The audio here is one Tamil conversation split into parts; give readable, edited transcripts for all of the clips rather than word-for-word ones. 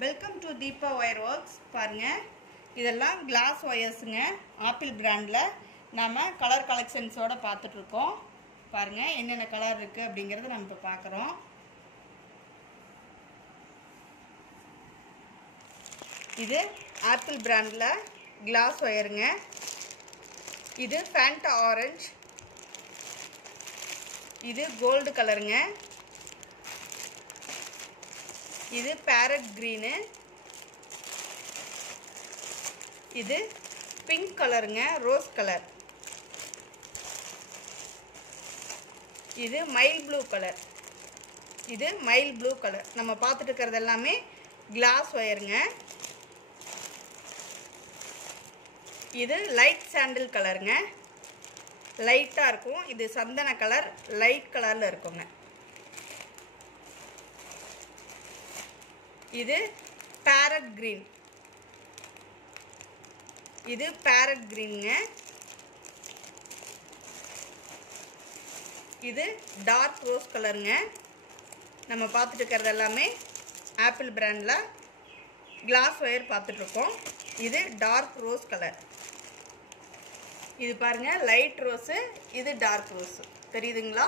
Welcome to Deepa wire works. பாருங்கள், இதெல்லாம் கிளாஸ் ஒயர்ஸுங்க. ஆப்பிள் பிராண்டில் நாம் கலர் கலெக்ஷன்ஸோடு பார்த்துட்ருக்கோம். பாருங்கள் என்னென்ன கலர் இருக்குது அப்படிங்கிறத நம்ம இப்போ பார்க்குறோம். இது ஆப்பிள் பிராண்டில் கிளாஸ் ஒயருங்க. இது ஃபேண்டா ஆரஞ்சு, இது கோல்டு கலருங்க, இது பேரட் க்ரீனு, இது பிங்க் கலருங்க, ரோஸ் கலர், இது மைல் ப்ளூ கலர், இது மைல் ப்ளூ கலர். நம்ம பார்த்துட்டு இருக்கிறது எல்லாமே கிளாஸ் ஒயருங்க. இது லைட் சாண்டில் கலருங்க, லைட்டாக இருக்கும். இது சந்தன கலர், லைட் கலரில் இருக்குங்க. இது பேரட் கிரீன், இது பேரட் கிரீனுங்க. இது டார்க் ரோஸ் கலருங்க. நம்ம பார்த்துட்டு இருக்கிறது எல்லாமே ஆப்பிள் பிராண்டில் கிளாஸ் ஒயர் பார்த்துட்ருக்கோம். இது டார்க் ரோஸ் கலர். இது பாருங்க லைட் ரோஸு, இது டார்க் ரோஸு, தெரியுதுங்களா?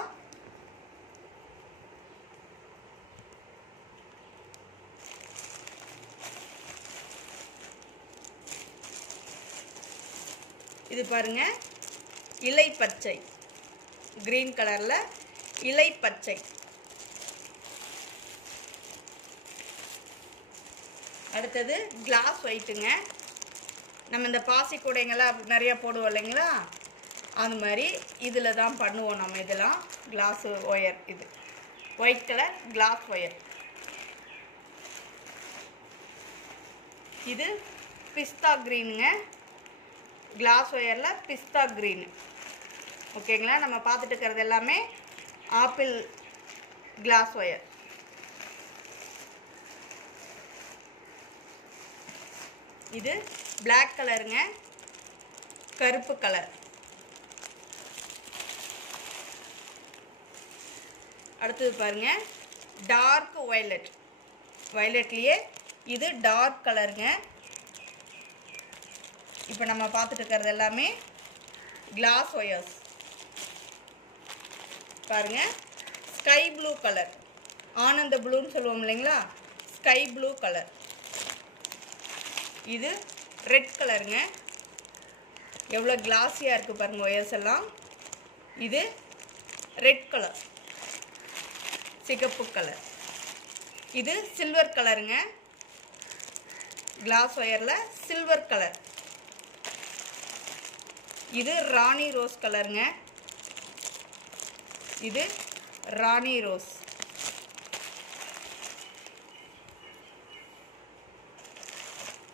இது பாருங்க இலை பச்சை, கிரீன் கலர்ல இலை பச்சை. அடுத்தது கிளாஸ் ஒயிட்டுங்க. நம்ம இந்த பாசி கூடைங்கெல்லாம் நிறையா போடுவோம் இல்லைங்களா, அது மாதிரி இதில் தான் பண்ணுவோம் நம்ம. இதெல்லாம் கிளாஸ் ஒயர், இது ஒயிட் கலர் கிளாஸ் ஒயர். இது பிஸ்தா க்ரீனுங்க, கிளாஸ் ஒயரில் பிஸ்தா க்ரீனு. ஓகேங்களா? நம்ம பார்த்துட்டு இருக்கிறது எல்லாமே ஆப்பிள் கிளாஸ் ஒயர். இது பிளாக் கலருங்க, கருப்பு கலர். அடுத்தது பாருங்க டார்க் வயலட், வயலட்லேயே இது டார்க் கலருங்க. இப்போ நம்ம பார்த்துட்டு இருக்கிறது எல்லாமே கிளாஸ் ஒயர்ஸ். பாருங்க ஸ்கை ப்ளூ கலர், ஆனந்த ப்ளூன்னு சொல்லுவோம் இல்லைங்களா, ஸ்கை ப்ளூ கலர். இது ரெட் கலருங்க, எவ்வளோ கிளாஸியாக இருக்குது பாருங்கள் ஒயர்ஸ் எல்லாம். இது ரெட் கலர், சிகப்பு கலர். இது சில்வர் கலருங்க, கிளாஸ் ஒயரில் சில்வர் கலர். இது ராணி ரோஸ் கலருங்க, இது ராணி ரோஸ்.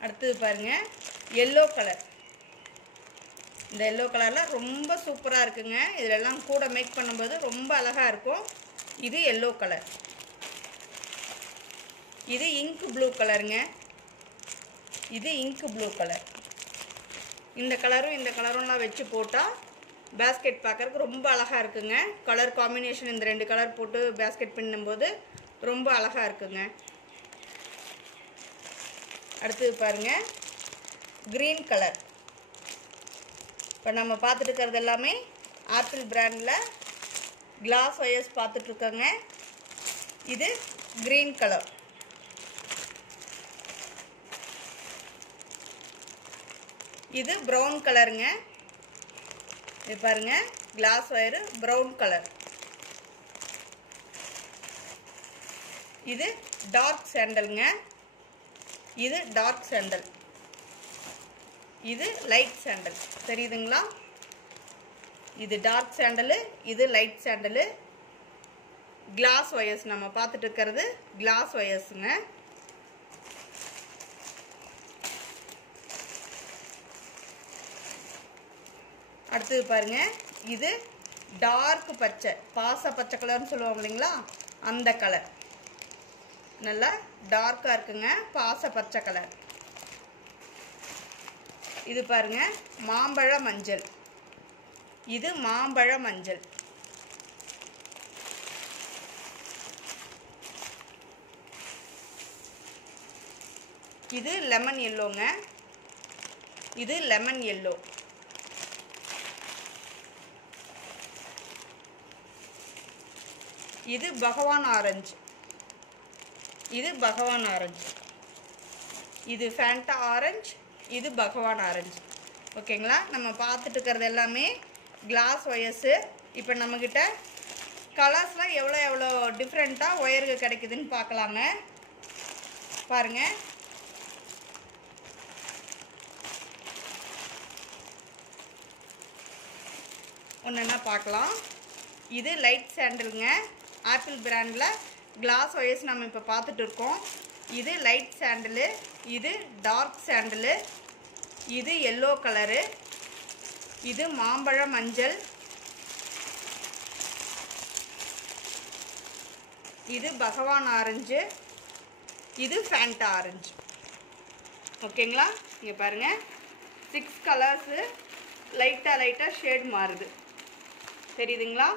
அடுத்தது பாருங்க எல்லோ கலர். இந்த எல்லோ கலரில் ரொம்ப சூப்பராக இருக்குங்க. இதிலெல்லாம் கூட மேக் பண்ணும்போது ரொம்ப அழகாக இருக்கும். இது எல்லோ கலர். இது இங்க் ப்ளூ கலருங்க, இது இங்க் ப்ளூ கலர். இந்த கலரும் இந்த கலரும்லாம் வச்சு போட்டால் பேஸ்கெட் பார்க்குறதுக்கு ரொம்ப அழகாக இருக்குங்க. கலர் காம்பினேஷன் இந்த ரெண்டு கலர் போட்டு பேஸ்கெட் பின்னும்போது ரொம்ப அழகாக இருக்குங்க. அடுத்தது பாருங்கள் க்ரீன் கலர். இப்போ நம்ம பார்த்துட்டு இருக்கிறது எல்லாமே ஆப்பிள் பிராண்டில் கிளாஸ் ஒயர்ஸ் பார்த்துட்ருக்கோங்க. இது க்ரீன் கலர். இது ப்ரௌன் கலருங்க. இது பாருங்க கிளாஸ் ஒயரு ப்ரௌன் கலர். இது டார்க் சாண்டலுங்க, இது டார்க் சாண்டல், இது லைட் சாண்டல். தெரியுதுங்களா? இது டார்க் சாண்டலு, இது லைட் சாண்டலு. கிளாஸ் ஒயர்ஸ் நம்ம பார்த்துட்டு இருக்கிறது கிளாஸ் ஒயர்ஸுங்க. அடுத்தது பாருங்க இது டார்க் பச்சை, பாச பச்சை கலர்னு சொல்லுவாங்க இல்லைங்களா, அந்த கலர். நல்லா டார்க்காக இருக்குங்க, பாச பச்சை கலர். இது பாருங்க மாம்பழ மஞ்சள், இது மாம்பழ மஞ்சள். இது லெமன் எல்லோங்க, இது லெமன் எல்லோ. இது பகவான் ஆரஞ்சு, இது பகவான் ஆரஞ்சு. இது ஃபேண்டா ஆரஞ்சு, இது பகவான் ஆரஞ்சு. ஓகேங்களா? நம்ம பார்த்துட்டு இருக்கிறது எல்லாமே கிளாஸ் ஒயர்ஸு. இப்போ நம்மக்கிட்ட கலர்ஸ்லாம் எவ்வளோ எவ்வளோ டிஃப்ரெண்ட்டாக ஒயருக்கு கிடைக்குதுன்னு பார்க்கலாங்க. பாருங்கள், ஒன்றுன்னா பார்க்கலாம். இது லைட் சாண்டிலுங்க, ஆப்பிள் பிராண்டில் கிளாஸ் ஒயர்ஸ் நம்ம இப்போ பார்த்துட்டு இருக்கோம். இது லைட் சாண்டிலு, இது டார்க் சாண்டிலு, இது எல்லோ கலரு, இது மாம்பழ மஞ்சள், இது பகவான் ஆரஞ்சு, இது ஃபேண்டா ஆரஞ்சு. ஓகேங்களா? இங்கே பாருங்கள், 6 கலர்ஸு லைட்டாக ஷேட் மாறுது. தெரியுதுங்களா?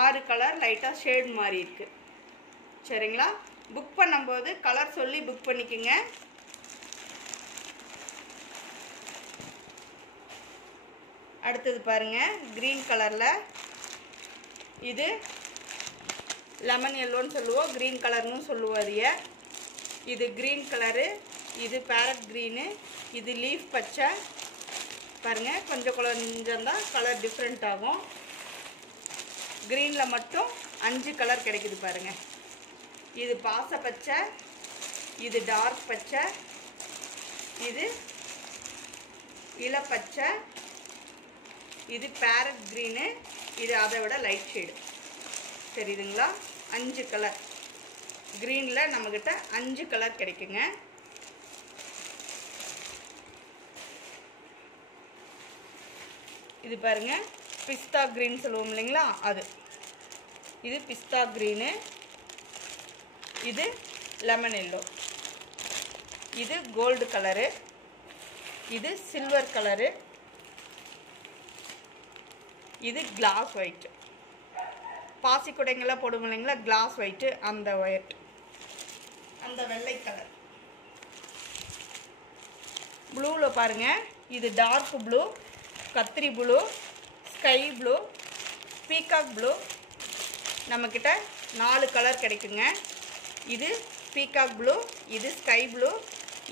6 கலர் லைட்டாக ஷேட் மாறி இருக்கு. சரிங்களா? புக் பண்ணும்போது கலர் சொல்லி புக் பண்ணிக்கோங்க. அடுத்தது பாருங்கள், க்ரீன் கலரில் இது லெமன் எல்லோன்னு சொல்லுவோம், க்ரீன் கலர்னு சொல்லுவோம். அதைய இது க்ரீன் கலரு, இது பேரட் க்ரீனு, இது லீஃப் பச்சை. பாருங்கள், கொஞ்சம் தான் கலர் டிஃப்ரெண்ட் ஆகும். க்ரீனில் மட்டும் 5 கலர் கிடைக்குது பாருங்கள். இது பாச பச்சை, இது டார்க் பச்சை, இது இளப்பச்சை, இது பேரட் க்ரீனு, இது அதை விட லைட் ஷேடு. தெரியுதுங்களா? 5 கலர் க்ரீனில் நம்மக்கிட்ட 5 கலர் கிடைக்குங்க. இது பாருங்கள், பிஸ்தா க்ரீன் சொல்லுவோம் இல்லைங்களா, அது. இது பிஸ்தா க்ரீனு, இது லெமன் எல்லோ, இது கோல்டு கலரு, இது சில்வர் கலரு, இது கிளாஸ் ஒயிட். பாசி குடைங்கெல்லாம் போடுவோம் இல்லைங்களா, கிளாஸ் ஒயிட்டு, அந்த ஒயிட், அந்த வெள்ளை கலர். ப்ளூவில் பாருங்கள், இது டார்க் ப்ளூ, கத்திரி blue, sky blue, peacock blue. நம்மக்கிட்ட 4 கலர் கிடைக்குங்க. இது பீகாக் ப்ளூ, இது ஸ்கை ப்ளூ,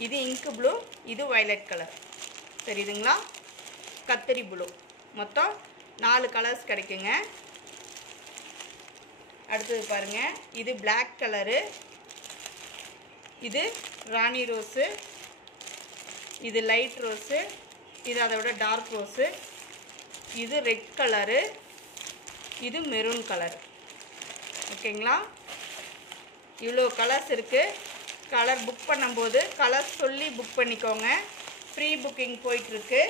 இது இங்கு ப்ளூ, இது வயலட் கலர். தெரியுதுங்களா? கத்திரி ப்ளூ. மொத்தம் 4 கலர்ஸ் கிடைக்குங்க. அடுத்தது பாருங்கள், இது பிளாக் கலரு, இது ராணி ரோஸு, இது லைட் ரோஸு, இது அதை விட டார்க் ரோஸு, இது ரெட் கலரு, இது மெரூன் கலர். ஓகேங்களா? இவ்வளோ கலர்ஸ் இருக்குது. கலர் புக் பண்ணும்போது கலர் சொல்லி புக் பண்ணிக்கோங்க. ஃப்ரீ புக்கிங் போயிட்டுருக்கு.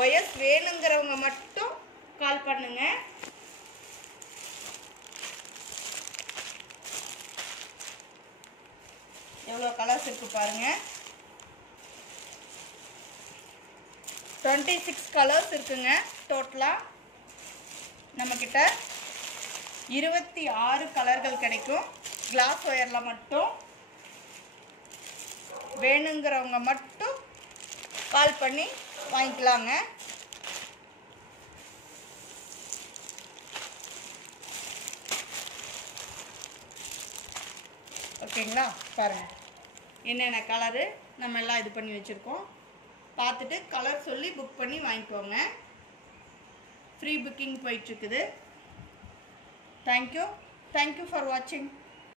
ஒயர்ஸ் வேணுங்கிறவங்க மட்டும் கால் பண்ணுங்க. எவ்வளோ கலர்ஸ் இருக்குது பாருங்கள். 26 கலர்ஸ் இருக்குங்க டோட்டலாக. நம்மக்கிட்ட 26 கலர்கள் கிடைக்கும் கிளாஸ் ஒயரில் மட்டும். வேணுங்கிறவங்க மட்டும் கால் பண்ணி வாங்கிக்கலாங்க. ஓகேங்களா? பாருங்கள் என்னென்ன கலரு நம்ம எல்லாம் இது பண்ணி வச்சுருக்கோம். பார்த்துட்டு கலர் சொல்லி புக் பண்ணி வாங்கிக்கோங்க. ஃப்ரீ புக்கிங் போயிட்டுருக்குது. தேங்க்யூ ஃபார் வாட்சிங்.